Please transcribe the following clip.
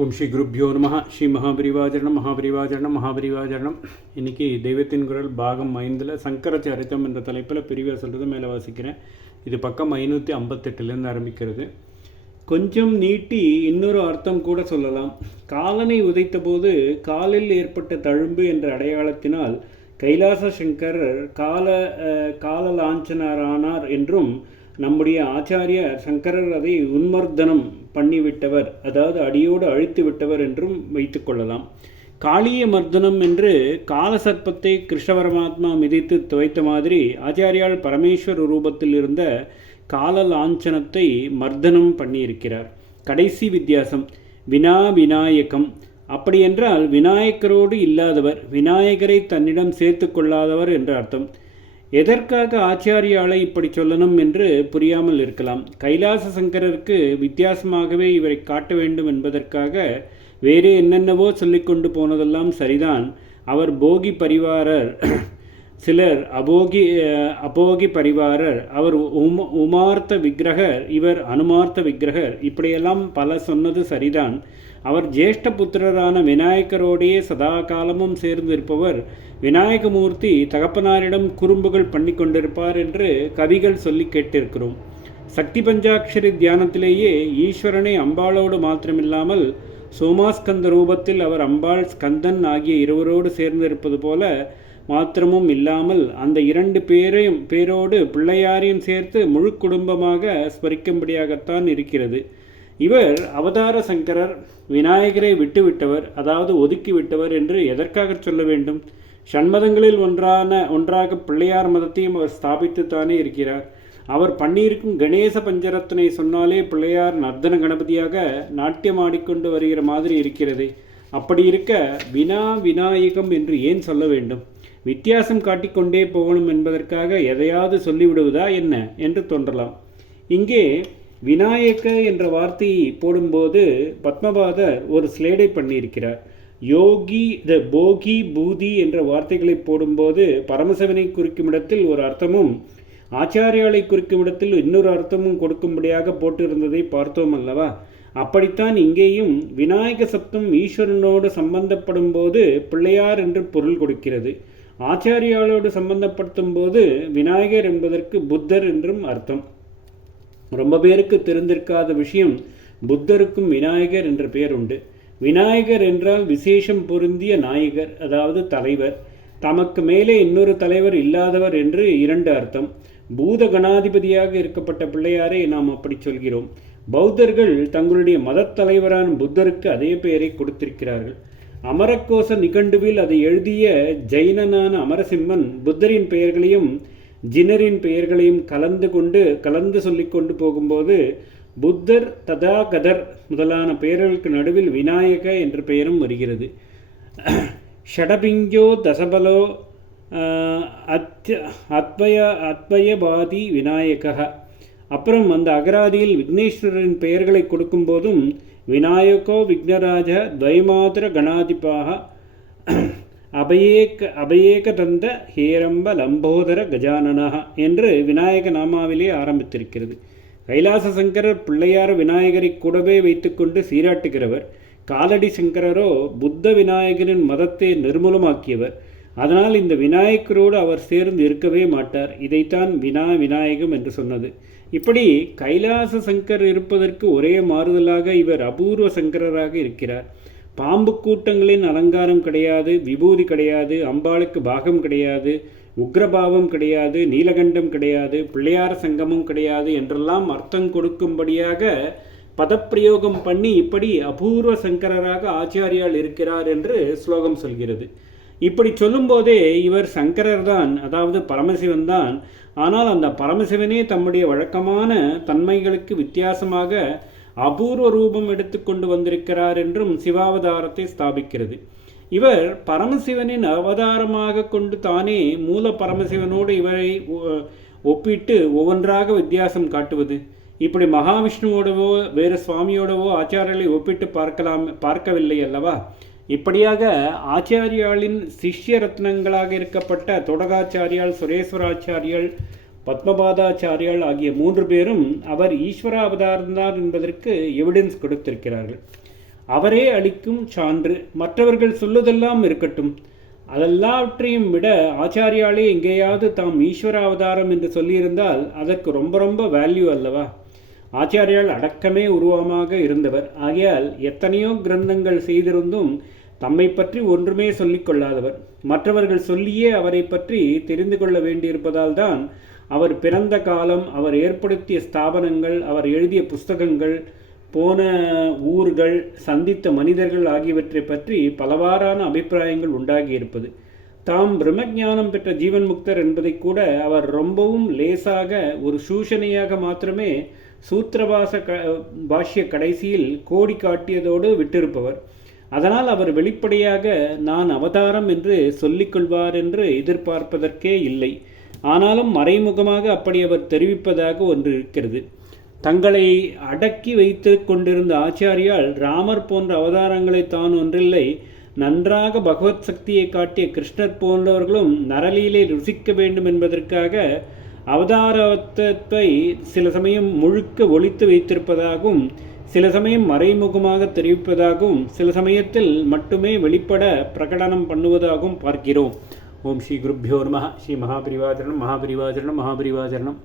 ஓம் ஸ்ரீ குருப்யோ நம. ஸ்ரீ மகாபரிவாஜரணம் மகாபரிவாஜரணம் மகாபரிவாஜரணம். இன்றைக்கி தெய்வத்தின் குரல் பாகம் 5 சங்கரச்சரித்தம் என்ற தலைப்பில் பிரிவாக சொல்கிறது மேலே வாசிக்கிறேன். இது பக்கம் 558 ஆரம்பிக்கிறது. கொஞ்சம் நீட்டி இன்னொரு அர்த்தம் கூட சொல்லலாம். காலனை உதைத்த போது காலில் ஏற்பட்ட தழும்பு என்ற அடையாளத்தினால் கைலாச சங்கரர் காலலாஞ்சனரானார் என்றும், நம்முடைய ஆச்சாரியர் சங்கரர் அதை உன்மர்தனம் பண்ணிவிட்டவர், அதாவது அடியோடு அழித்து விட்டவர் என்றும் வைத்து கொள்ளலாம். காளிய மர்தனம் என்று காலசர்ப்பத்தை கிருஷ்ண பரமாத்மா மிதித்து துவைத்த மாதிரி ஆச்சாரியால் பரமேஸ்வர ரூபத்தில் இருந்த காலலாஞ்சனத்தை மர்தனம் பண்ணியிருக்கிறார். கடைசி வித்தியாசம் விநாயகம். அப்படியென்றால் விநாயகரோடு இல்லாதவர், விநாயகரை தன்னிடம் சேர்த்து கொள்ளாதவர் என்ற அர்த்தம். எதற்காக ஆச்சாரியாலை இப்படி சொல்லணும் என்று புரியாமல் இருக்கலாம். கைலாச சங்கரருக்கு வித்தியாசமாகவே இவரை காட்ட வேண்டும் என்பதற்காக வேறு என்னென்னவோ சொல்லிக்கொண்டு போனதெல்லாம் சரிதான். அவர் போகி பரிவாரர், சிலர் அபோகி பரிவாரர், அவர் உமார்த்த விக்கிரகர், இவர் அனுமார்த்த விக்கிரகர், இப்படியெல்லாம் பல சொன்னது சரிதான். அவர் ஜேஷ்ட புத்திரரான விநாயகரோடையே சதா காலமும் சேர்ந்து இருப்பவர். விநாயகமூர்த்தி தகப்பனாரிடம் குறும்புகள் பண்ணி கொண்டிருப்பார் என்று கவிகள் சொல்லி கேட்டிருக்கிறோம். சக்தி பஞ்சாட்சரி தியானத்திலேயே ஈஸ்வரனை அம்பாளோடு மாத்திரமில்லாமல் சோமாஸ்கந்த ரூபத்தில் அவர் அம்பாள் ஸ்கந்தன் ஆகிய இருவரோடு சேர்ந்து இருப்பது போல மாத்திரமும் இல்லாமல் அந்த இரண்டு பேரோடு பிள்ளையாரையும் சேர்த்து முழு குடும்பமாக ஸ்மரிக்கும்படியாகத்தான் இருக்கிறது. இவர் அவதார சங்கரர், விநாயகரை விட்டுவிட்டவர், அதாவது ஒதுக்கிவிட்டவர் என்று எதற்காக சொல்ல வேண்டும்? ஷண்மதங்களில் ஒன்றாக பிள்ளையார் மதத்தையும் அவர் ஸ்தாபித்துத்தானே இருக்கிறார். அவர் பண்ணியிருக்கும் கணேச பஞ்சரத்னை சொன்னாலே பிள்ளையார் நர்தன கணபதியாக நாட்டியம் ஆடிக்கொண்டு வருகிற மாதிரி இருக்கிறது. அப்படி இருக்க விநாயகம் என்று ஏன் சொல்ல வேண்டும்? வித்தியாசம் காட்டிக்கொண்டே போகணும் என்பதற்காக எதையாவது சொல்லிவிடுவதா என்ன என்று தோன்றலாம். இங்கே விநாயக என்ற வார்த்தையை போடும்போது பத்மபாதர் ஒரு ஸ்லேடை பண்ணியிருக்கிறார். போகி பூதி என்ற வார்த்தைகளை போடும்போது பரமசிவனை குறிக்கும் இடத்தில் ஒரு அர்த்தமும் ஆச்சாரியாலை குறிக்கும் இடத்தில் இன்னொரு அர்த்தமும் கொடுக்கும்படியாக போட்டிருந்ததை பார்த்தோம் அல்லவா? அப்படித்தான் இங்கேயும் விநாயக சப்தம் ஈஸ்வரனோடு சம்பந்தப்படும் போது பிள்ளையார் என்று பொருள் கொடுக்கிறது. ஆச்சாரியாலோடு சம்பந்தப்படுத்தும் போது விநாயகர் என்பதற்கு புத்தர் என்றும் அர்த்தம். ரொம்ப பேருக்கு தெரிந்திருக்காத விஷயம், புத்தருக்கும் விநாயகர் என்ற பெயர் உண்டு. விநாயகர் என்றால் விசேஷம் பொருந்திய நாயகர், அதாவது தலைவர். தமக்கு மேலே இன்னொரு தலைவர் இல்லாதவர் என்று இரண்டு அர்த்தம். பூத கணாதிபதியாக இருக்கப்பட்ட பிள்ளையாரை நாம் அப்படி சொல்கிறோம். பௌத்தர்கள் தங்களுடைய மதத் தலைவரான புத்தருக்கு அதே பெயரை கொடுத்திருக்கிறார்கள். அமரக்கோச நிகண்டுவில் அதை எழுதிய ஜெயினனான அமரசிம்மன் புத்தரின் பெயர்களையும் ஜினரின் பெயர்களையும் கலந்து சொல்லிக்கொண்டு போகும்போது புத்தர் ததாகதர் முதலான பெயர்களுக்கு நடுவில் விநாயக என்ற பெயரும் வருகிறது. ஷடபிஞ்சோ தசபலோ அத்வயபாதி விநாயக. அப்புறம் அந்த அகராதியில் விக்னேஸ்வரரின் பெயர்களை கொடுக்கும்போதும் விநாயகோ விக்னராஜ துவைமாத்திர கணாதிபாக அபயேக தந்த ஹேரம்ப லம்போதர கஜானனா என்று விநாயக நாமாவிலே ஆரம்பித்திருக்கிறது. கைலாச சங்கரர் பிள்ளையார் விநாயகரை கூடவே வைத்துக்கொண்டு சீராட்டுகிறவர். காலடி சங்கரரோ புத்த விநாயகரின் மதத்தை நிர்மூலமாக்கியவர். அதனால் இந்த விநாயகரோடு அவர் சேர்ந்து இருக்கவே மாட்டார். இதைத்தான் விநாயகம் என்று சொன்னது. இப்படி கைலாச சங்கர் இருப்பதற்கு ஒரே மாறுதலாக இவர் அபூர்வ சங்கரராக இருக்கிறார். பாம்பு கூட்டங்களின் அலங்காரம் கிடையாது, விபூதி கிடையாது, அம்பாளுக்கு பாகம் கிடையாது, உக்ரபாவம் கிடையாது, நீலகண்டம் கிடையாது, பிள்ளையார சங்கமும் கிடையாது என்றெல்லாம் அர்த்தம் கொடுக்கும்படியாக பதப்பிரயோகம் பண்ணி இப்படி அபூர்வ சங்கரராக ஆச்சாரியால் இருக்கிறார் என்று ஸ்லோகம் சொல்கிறது. இப்படி சொல்லும்போதே இவர் சங்கரர் தான், அதாவது பரமசிவன் தான். ஆனால் அந்த பரமசிவனே தம்முடைய வழக்கமான தன்மைகளுக்கு வித்தியாசமாக அபூர்வ ரூபம் எடுத்துக்கொண்டு வந்திருக்கிறார் என்றும் சிவாவதாரத்தை ஸ்தாபிக்கிறது. இவர் பரமசிவனின் அவதாரமாக கொண்டு தானே மூல பரமசிவனோடு இவரை ஒப்பிட்டு ஒவ்வொன்றாக வித்தியாசம் காட்டுவது. இப்படி மகாவிஷ்ணுவோடவோ வேறு சுவாமியோடவோ ஆச்சாரியர்களை ஒப்பிட்டு பார்க்கவில்லை அல்லவா? இப்படியாக ஆச்சாரியாளின் சிஷ்ய ரத்னங்களாக இருக்கப்பட்ட தொடகாச்சாரியால், சுரேஸ்வராச்சாரியால், பத்மபாதாச்சாரியால் ஆகிய 3 பேரும் அவர் ஈஸ்வர அவதாரம்தான் என்பதற்கு எவிடன்ஸ் கொடுத்திருக்கிறார்கள். அவரே அளிக்கும் சான்று. மற்றவர்கள் சொல்லுதெல்லாம் இருக்கட்டும், அதெல்லாவற்றையும் விட ஆச்சாரியாலே எங்கேயாவது தாம் ஈஸ்வர அவதாரம் என்று சொல்லியிருந்தால் அதற்கு ரொம்ப ரொம்ப வேல்யூ அல்லவா? ஆச்சாரியால் அடக்கமே உருவமாக இருந்தவர். ஆகையால் எத்தனையோ கிரந்தங்கள் செய்திருந்தும் தம்மை பற்றி ஒன்றுமே சொல்லிக் கொள்ளாதவர். மற்றவர்கள் சொல்லியே அவரை பற்றி தெரிந்து கொள்ள வேண்டியிருப்பதால் தான் அவர் பிறந்த காலம், அவர் ஏற்படுத்திய ஸ்தாபனங்கள், அவர் எழுதிய புஸ்தகங்கள், போன ஊர்கள், சந்தித்த மனிதர்கள் ஆகியவற்றை பற்றி பலவாறான அபிப்பிராயங்கள் உண்டாகியிருப்பது. தாம் பிரம்மஞானம் பெற்ற ஜீவன் முக்தர் என்பதை கூட அவர் ரொம்பவும் லேசாக ஒரு சூஷனையாக மாத்திரமே சூத்திரபாச பாஷ்ய கடைசியில் கோடி காட்டியதோடு விட்டிருப்பவர். அதனால் அவர் வெளிப்படையாக நான் அவதாரம் என்று சொல்லிக்கொள்வார் என்று எதிர்பார்ப்பதற்கே இல்லை. ஆனாலும் மறைமுகமாக அப்படி அவர் தெரிவிப்பதாக ஒன்று இருக்கிறது. தங்களை அடக்கி வைத்து கொண்டிருந்த ஆச்சாரியால் ராமர் போன்ற அவதாரங்களை தான் ஒன்றில்லை, நன்றாக பகவத் சக்தியை காட்டிய கிருஷ்ணர் போன்றவர்களும் நரலீலை ருசிக்க வேண்டும் என்பதற்காக அவதாரத்தை சில சமயம் முழுக்க ஒழித்து வைத்திருப்பதாகவும், சில சமயம் மறைமுகமாக தெரிவிப்பதாகவும், சில சமயத்தில் மட்டுமே வெளிப்பட பிரகடனம் பண்ணுவதாகவும் பார்க்கிறோம். ஓம் ஸ்ரீ குருப்யோ நமः. ஸ்ரீ மகாபரிவாஜரணம் மகாபரிவாஜரணம் மகாபரிவாஜரணம்.